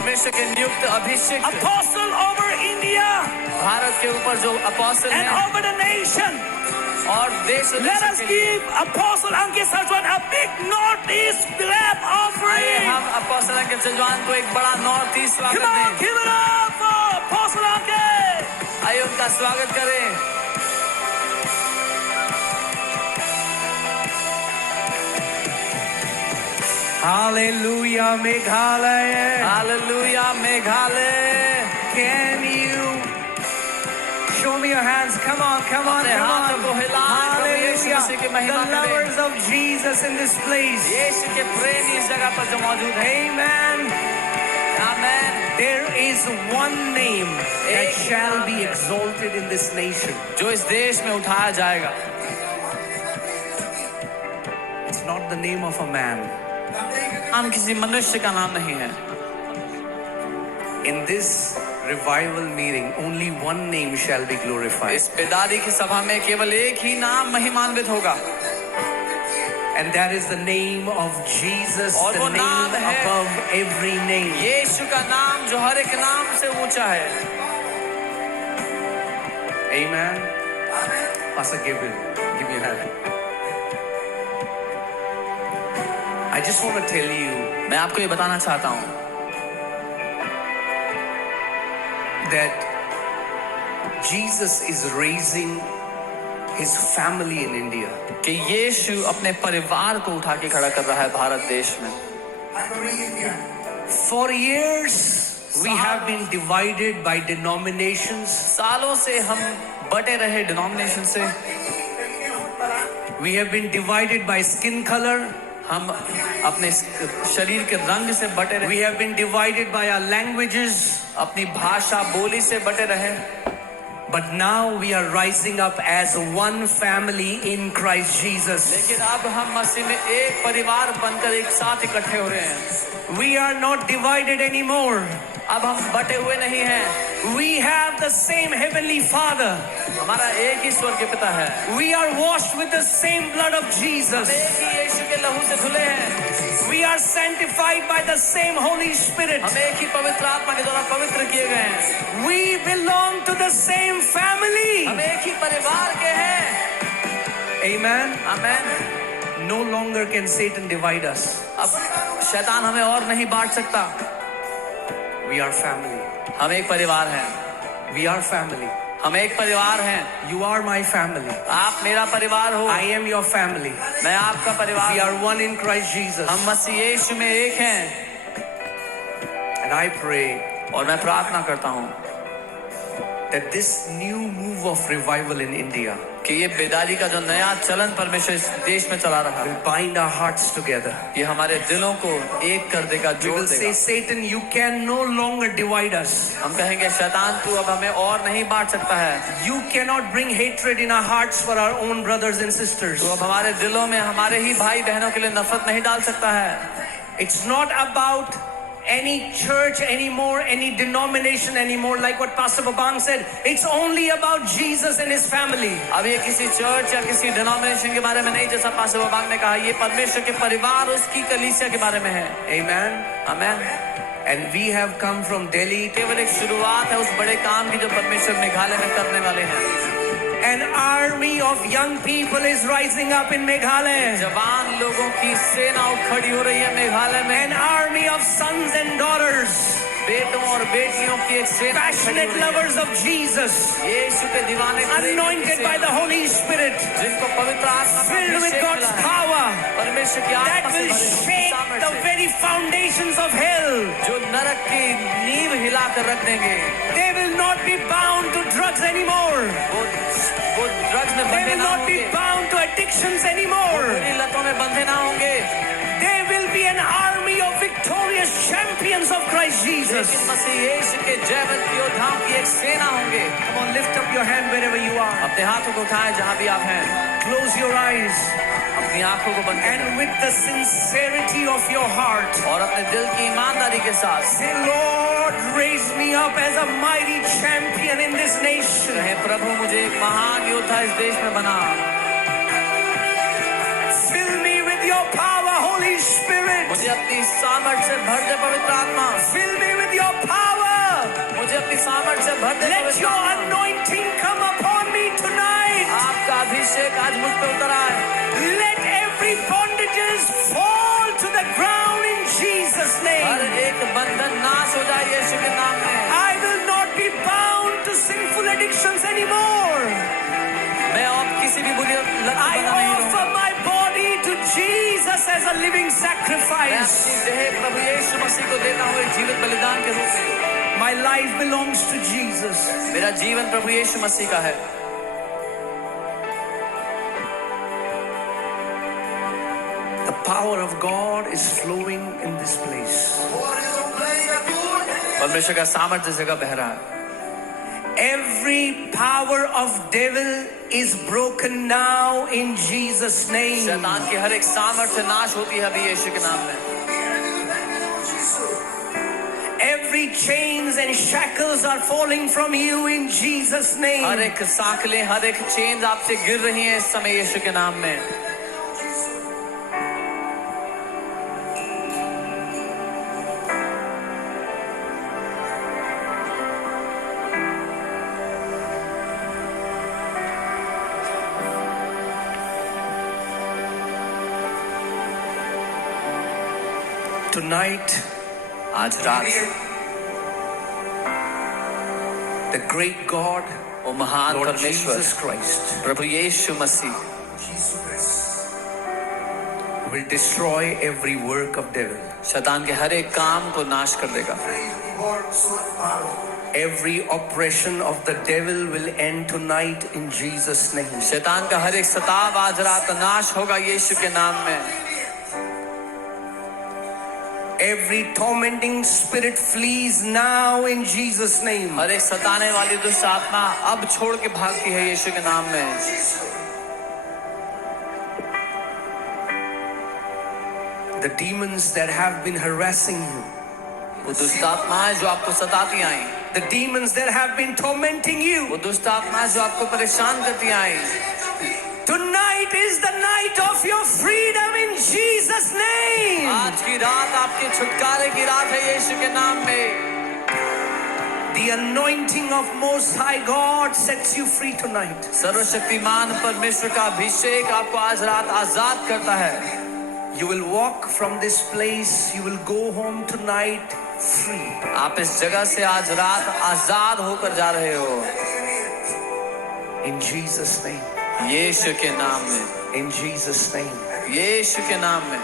परमेश्वर के नियुक्त अभिषेक apostle over India भारत के ऊपर जो अपोस्टल and हैं over the nation. और देश Let us के लिए give Apostle Ankit Sajwan a big Northeast clap आइए offering. हम अपोस्टल अंकित सजवान को एक बड़ा नॉर्थ ईस्ट स्वागत Come on, दें। give it up for Apostle Ankit. आइए उनका स्वागत करें। Hallelujah, Meghalaya. Hallelujah Meghalaya. Can you show me your hands? Come on, come on, अपने come हाथों को on. हिलाएं, प्रभु यीशु मसीह की Hallelujah. महिमा The करें। lovers of Jesus in this place. यीशु के प्रेमी इस जगह पर जो मौजूद हैं। Amen. आमेन। There is one name that shall be exalted in this nation. जो इस देश में उठाया जाएगा। It's not the name of a man. हम किसी मनुष्य का नाम नहीं है। In this revival meeting, only one name shall be glorified. इस बेदारी की सभा में केवल एक ही नाम महिमान्वित होगा And that is the name of Jesus, और the वो नाम name है above every name. यीशु का नाम जो हर एक नाम से ऊंचा है। Amen. Pastor Gabriel, give me a hand. I just want to tell you मैं आपको ये बताना चाहता हूँ that Jesus is raising his family in India. कि यीशु अपने परिवार को उठा के खड़ा कर रहा है भारत देश में। For years, we have been divided by denominations. सालों से हम बटे रहे डिनोमिनेशन से। We have been divided by skin color. हम अपने शरीर के रंग से बटे रहे। We have been divided by our languages. अपनी भाषा बोली से बटे रहे। But now we are rising up as one family in Christ Jesus. लेकिन अब हम मसीह में एक परिवार बनकर एक साथ इकट्ठे हो रहे हैं। We are not divided anymore. अब हम बटे हुए नहीं हैं। We have the same Heavenly Father. हमारा एक ही स्वर्ग के पिता है। We are washed with the same blood of Jesus. हम एक ही यीशु के लहू से धुले हैं। We are sanctified by the same Holy Spirit. हम एक ही पवित्र आत्मा के द्वारा पवित्र किए गए हैं। We belong to the same family. हम एक ही परिवार के हैं। Amen. आमेन। No longer can Satan divide us. अब शैतान हमें और नहीं बांट सकता। We are family. हम एक परिवार हैं। We are family. हम एक परिवार हैं। You are my family. आप मेरा परिवार हो। I am your family. मैं आपका परिवार। We are one in Christ Jesus. हम मसीह यीशु में एक हैं। And I pray और मैं प्रार्थना करता हूँ that this new move of revival in India कि ये बेदारी का जो नया चलन परमेश्वर इस देश में चला रहा है will bind our hearts together. ये हमारे दिलों को एक कर देगा, We जोड़ will say, देगा। Satan, you can no longer divide us. हम कहेंगे शैतान तू अब हमें और नहीं बांट सकता है। You cannot bring hatred in our hearts for our own brothers and sisters. तू अब हमारे दिलों में हमारे ही भाई बहनों के लिए नफरत नहीं डाल सकता है। It's not about any church anymore, any denomination anymore, like what Pastor Babang said. It's only about Jesus and his family. अब ये किसी चर्च या किसी डिनोमिनेशन के बारे में नहीं, जैसा पास्टर बाबांग ने कहा, ये परमेश्वर के परिवार उसकी कलीसिया के बारे में है। Amen. आमेन। And we have come from Delhi. केवल एक शुरुआत है उस बड़े काम की जो परमेश्वर मेघालय में करने वाले हैं। An army of young people is rising up in Meghalaya. जवान लोगों की सेना खड़ी हो रही है मेघालय में। An army of sons and daughters, बेटों और बेटियों की एक सेना खड़ी हो passionate रही है। lovers of Jesus, यीशु के दीवाने anointed by the Holy Spirit, जिनको पवित्र आत्मा का filled with अभिषेक God's मिला है। power, परमेश्वर की that आत्मा से will भरे shake सामर्थ्य the से, very foundations of hell. जो नरक की नींव हिला कर रख देंगे। They will not be bound to drugs anymore. वो ड्रग्स में They बंधे will ना not be होंगे। bound to addictions anymore. बुरी लतों में बंधे ना होंगे। They will be an army of victorious champions of Christ Jesus. लेकिन मसीह यीशु के जयवंत योद्धाओं की एक सेना होंगे। Come on, lift up your hand wherever you are. अपने हाथों को उठाएं जहां भी आप हैं। Close your eyes. अपनी आंखों को बंद And करें with the sincerity of your heart, और अपने दिल की ईमानदारी के साथ say, Lord, raise me up as a mighty champion in this nation. कहें, प्रभु मुझे एक महान योद्धा इस देश में बना। Fill me with your power, Holy Spirit. मुझे अपनी सामर्थ से भर दे पवित्र आत्मा। Fill me with सामर्थ से भर दे। Let your anointing come upon me tonight. आपका अभिषेक आज मुझ पे उतर आए। Let every bondages fall to the ground in Jesus' हर name. एक बंधन नाश हो जाए यीशु के नाम में। I will not be bound to sinful addictions anymore. मैं अब किसी भी बुरी लत में I बंधा नहीं offer रहूंगा। my body to Jesus as a living मैं sacrifice. अपनी देह प्रभु यीशु मसीह को देता हूँ एक जीवित बलिदान के रूप में। My life belongs to Jesus. मेरा जीवन प्रभु यीशु मसीह का है। The power of God is flowing in this place. परमेश्वर का सामर्थ्य जगह बह रहा है। Every power of devil is broken now in Jesus' name. शैतान की हर एक सामर्थ्य नाश होती है अभी यीशु के नाम में। Every chains and shackles are falling from you in Jesus' हर name. एक सांकलें, हर एक चेन्स आपसे गिर रही हैं इस समय यीशु के नाम में। Tonight, आज रात the great God, वो महान Lord परमेश्वर Jesus Christ, Prabhu Yeshu Masih will destroy every work of devil. शैतान के हर एक काम को नाश कर देगा। Every oppression of the devil will end tonight in Jesus' name. शैतान का हर एक सताव आज रात नाश होगा यीशु के नाम में। Every tormenting spirit flees now in Jesus' name. हर एक सताने वाली दुष्ट आत्मा अब छोड़ के भागती है यीशु के नाम में। The demons that have been harassing you, वो दुष्ट आत्माएं जो आपको सताती आई, the demons that have been tormenting you, वो दुष्ट आत्माएं जो आपको परेशान करती आई, tonight is the night of your freedom in Jesus' name. आज की रात आपके छुटकारे की रात है यीशु के नाम में। The anointing of Most High God sets you free tonight. सर्वशक्तिमान परमेश्वर का अभिषेक आपको आज रात आजाद करता है। You will walk from this place, you will go home tonight free. आप इस जगह से आज रात आजाद होकर जा रहे हो In Jesus' name. यीशु के नाम में। In Jesus' name. यीशु के नाम में।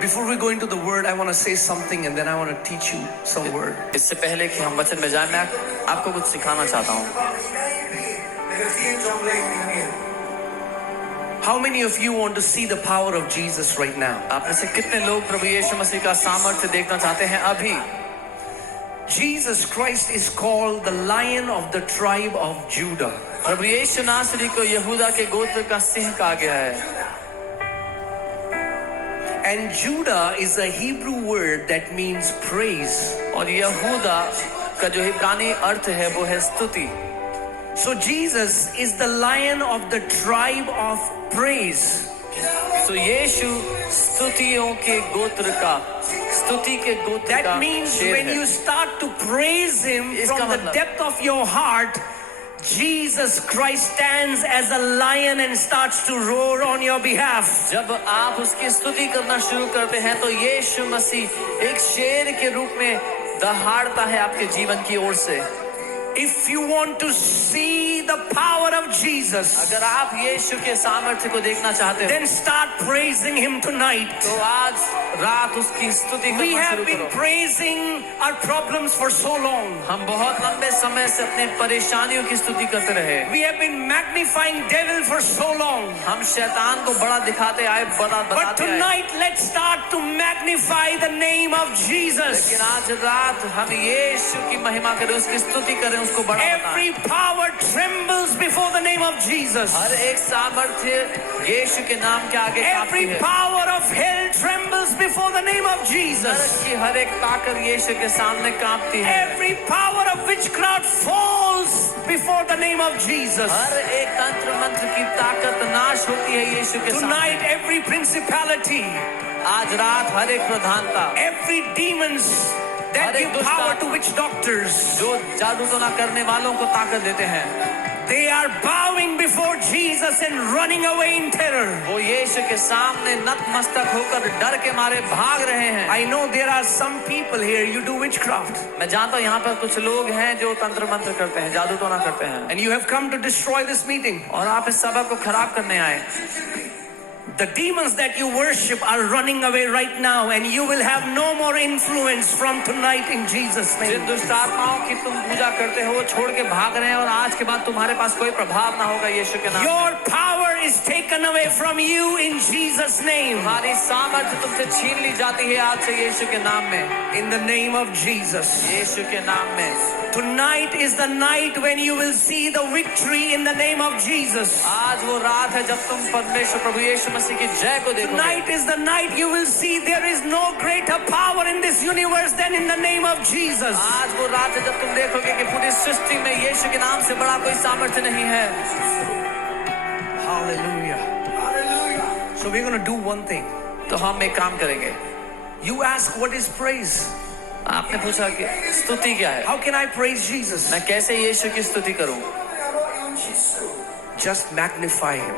Before we go into the word, I want to say something and then I want to teach you some word. इससे पहले कि हम वचन में जाएं, मैं आपको कुछ सिखाना चाहता हूँ। How many of you want to see the power of Jesus right now? आप में से कितने लोग प्रभु यीशु मसीह का सामर्थ्य देखना चाहते हैं अभी? Jesus Christ is called the Lion of the tribe of Judah. प्रभु यीशु नासरी को यहूदा के गोत्र का सिंह कहा गया है। And Judah is a Hebrew word that means praise. और यहूदा का जो इब्रानी अर्थ है वो है स्तुति। So Jesus is the Lion of the tribe of praise. तो यीशु स्तुतियों के गोत्र का, स्तुति के गोत्र का That means शेर when है। you start to praise Him इसका from the मतलब- depth of your heart, Jesus Christ stands as a lion and starts to roar on your behalf. जब आप उसकी स्तुति करना शुरू करते हैं तो यीशु मसीह एक शेर के रूप में दहाड़ता है आपके जीवन की ओर से। If you want to see the power of Jesus, अगर आप यीशु के सामर्थ्य को देखना चाहते हो then start praising Him tonight. तो आज रात उसकी स्तुति We करना have शुरू been करो। praising our problems for so long. हम बहुत लंबे समय से अपने परेशानियों की स्तुति करते रहे। We have been magnifying devil for so long. हम शैतान को बड़ा दिखाते आए, बड़ा But बताते आए। tonight, let's start to magnify the name of Jesus. लेकिन आज रात हम यीशु की महिमा करें, उसकी स्तुति करें, उसको बड़ा बताएं। Every power trembles before the name of Jesus. हर एक सामर्थ्य यीशु के नाम के आगे कांपती Every है। power of hell trembles before the name of नरक Jesus. की हर एक ताकत यीशु के सामने कांपती है। Every power of witchcraft falls before the name of Jesus. हर एक तंत्र मंत्र की ताकत नाश होती है यीशु के सामने। Tonight, every principality, आज रात हर एक प्रधानता, every demons that हर एक give दुष्ट power आत्मा, to witch doctors, जो जादू टोना करने वालों को ताकत देते हैं, they are bowing before Jesus and running away in terror. वो यीशु के सामने नतमस्तक होकर डर के मारे भाग रहे हैं। I know there are some people here, you do witchcraft, मैं जानता हूँ यहाँ पर कुछ लोग हैं जो तंत्र मंत्र करते हैं, जादू टोना करते हैं, and you have come to destroy this meeting. और आप इस सभा को खराब करने आए। The demons that you worship are running away right now, and you will have no more influence from tonight in Jesus' जिन name. दुष्ट आत्माओं की तुम पूजा करते हो वो छोड़ के भाग रहे हैं, और आज के बाद तुम्हारे पास कोई प्रभाव ना होगा यीशु के नाम में। Your power is taken away from you in Jesus' name. तुम्हारी सामर्थ्य तुमसे छीन ली जाती है आज से यीशु के नाम में, In the name of Jesus. यीशु के नाम में। Tonight is the night when you will see the victory in the name of Jesus. आज वो रात है जब तुम परमेश्वर प्रभु यीशु मसीह की जय को देखोगे। Tonight is the night you will see there is no greater power in this universe than in the name of Jesus. आज वो रात है जब तुम देखोगे कि पूरी सृष्टि में यीशु के नाम से बड़ा कोई सामर्थ्य नहीं है। Hallelujah. Hallelujah. So we're going to do one thing. तो हम एक काम करेंगे। You ask what is praise? आपने पूछा कि स्तुति क्या है, How can I praise Jesus? मैं कैसे यीशु की स्तुति करूं? Just magnify him.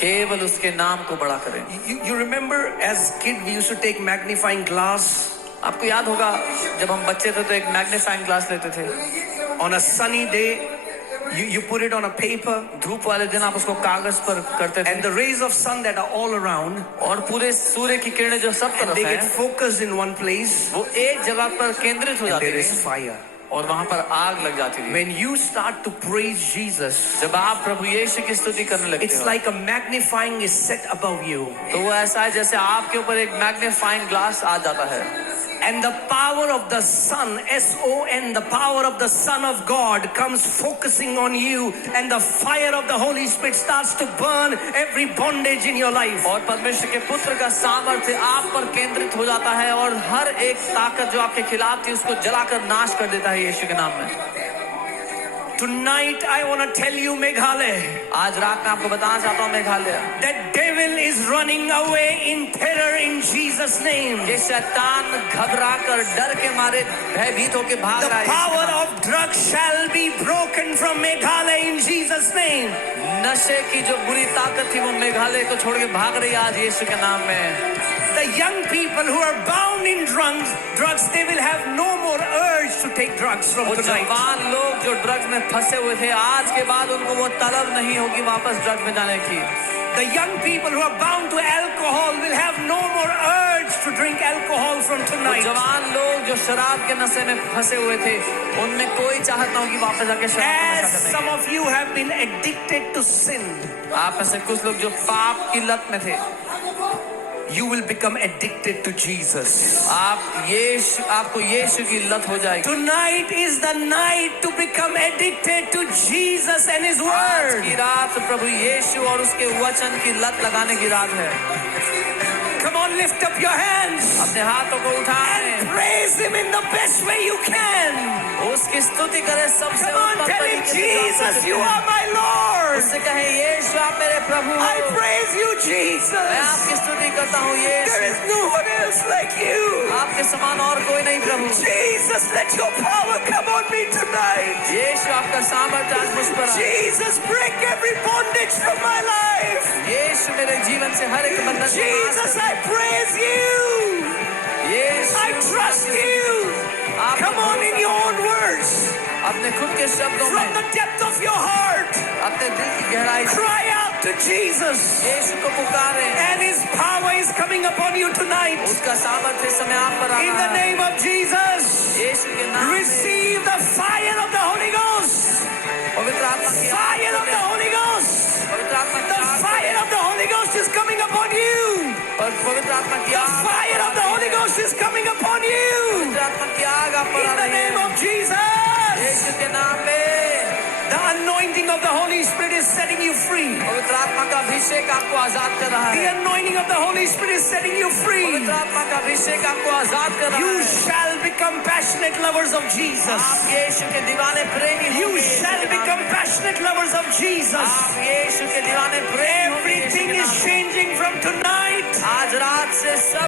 केवल उसके नाम को बड़ा करें। You remember as kid we used to take magnifying glass आपको याद होगा जब हम बच्चे थे तो एक मैग्नीफाइंग ग्लास लेते थे, on a sunny day. You put it on a paper, धूप वाले दिन आप उसको कागज पर करते थे, and the rays of sun that are all around, और पूरे सूर्य की किरणें जो सब and तरफ they get हैं, focused in one place, वो एक जगह पर केंद्रित हो and जाती there is थी, fire. और वहां पर आग लग जाती थी। When you start to praise Jesus, जब आप प्रभु यीशु की स्तुति करने लगते it's हो, like a magnifying is set above you, तो वो ऐसा है जैसे आपके ऊपर एक मैग्नीफाइंग ग्लास आ जाता है, and the power of the Son, S-O-N, the power of the Son of God comes focusing on you, and the fire of the Holy Spirit starts to burn every bondage in your life. और परमेश्वर के पुत्र का सामर्थ्य आप पर केंद्रित हो जाता है, और हर एक ताकत जो आपके खिलाफ थी उसको जलाकर नाश कर देता है यीशु के नाम में। Tonight I want to tell you, Meghalaya, आज रात में आपको बताना चाहता हूँ Meghalaya, that devil is running away in terror in Jesus' name. ये शैतान घबरा कर डर के मारे भयभीत होकर भाग The रहा है। power of drugs shall be broken from Meghalaya in Jesus' name. नशे की जो बुरी ताकत थी वो मेघालय को छोड़ के भाग रही है आज यीशु के नाम में। The young people who are bound in drugs, they will have no more urge to take drugs from वो tonight. जवान लोग जो ड्रग्स में फंसे हुए थे, आज के बाद उनको वो तलब नहीं होगी वापस ड्रग्स में जाने की। The young people who are bound to alcohol will have no more urge to drink alcohol from वो tonight. जवान लोग जो शराब के नशे में फंसे हुए थे, उनमें कोई चाहत ना होगी वापस आके शराब का नशा As करने some of you have been addicted to sin, की। आप में से कुछ लोग जो पाप की लत में थे, you will become addicted to Jesus. आपको यीशु की लत हो जाएगी। Tonight is the night to become addicted to Jesus and His आज Word. की रात प्रभु यीशु और उसके वचन की लत लगाने की रात है। Come on, lift up your hands अपने हाथों को उठाएं, and praise Him in the best way you can. उसकी स्तुति करें सबसे Come on, उत्तम tell Him, तरीके से जो आप कर Jesus, सकते you हैं। are my Lord. उससे कहें यीशु आप मेरे प्रभु I हो। praise you, मैं Jesus. आपकी स्तुति करता हूँ There यीशु, is no one else like you. आपके समान और कोई नहीं प्रभु। Jesus, let your power come on me tonight. यीशु आपका सामर्थ्य आज मुझ पर आए। Jesus, break every bondage from my life. यीशु मेरे जीवन से हर एक बंधन को नाश Jesus, कर I praise you. They. Yeshu I trust you. आप Come on in your own words. अपने खुद के शब्दों From में the depth of your heart, अपने दिल की गहराई से cry out to Jesus. यीशु को पुकारें। And His power is coming upon you tonight. उसका सामर्थ्य इस समय आप पर आ In रहा the है। name of Jesus, यीशु के नाम में receive the fire of the Holy Ghost. पवित्र आत्मा की Fire of the Holy Ghost. पवित्र आत्मा की The आग fire of the Holy Ghost is coming upon you. और पवित्र आत्मा की The आग fire of the Holy Ghost is coming upon you. पवित्र आत्मा की आग आप पर आ In the रही name है। of Jesus. यीशु के नाम में The anointing of the Holy Spirit is setting you free. पवित्र आत्मा का अभिषेक आपको आजाद कर रहा The है। anointing of the Holy Spirit is setting you free. पवित्र आत्मा का अभिषेक आपको आजाद कर रहा You है। shall become passionate lovers of Jesus. आप यीशु के दीवाने प्रेमी You होंगे। shall become passionate lovers of Jesus. आप यीशु के दीवाने प्रेमी होंगे। Everything is changing from tonight. आज रात से सब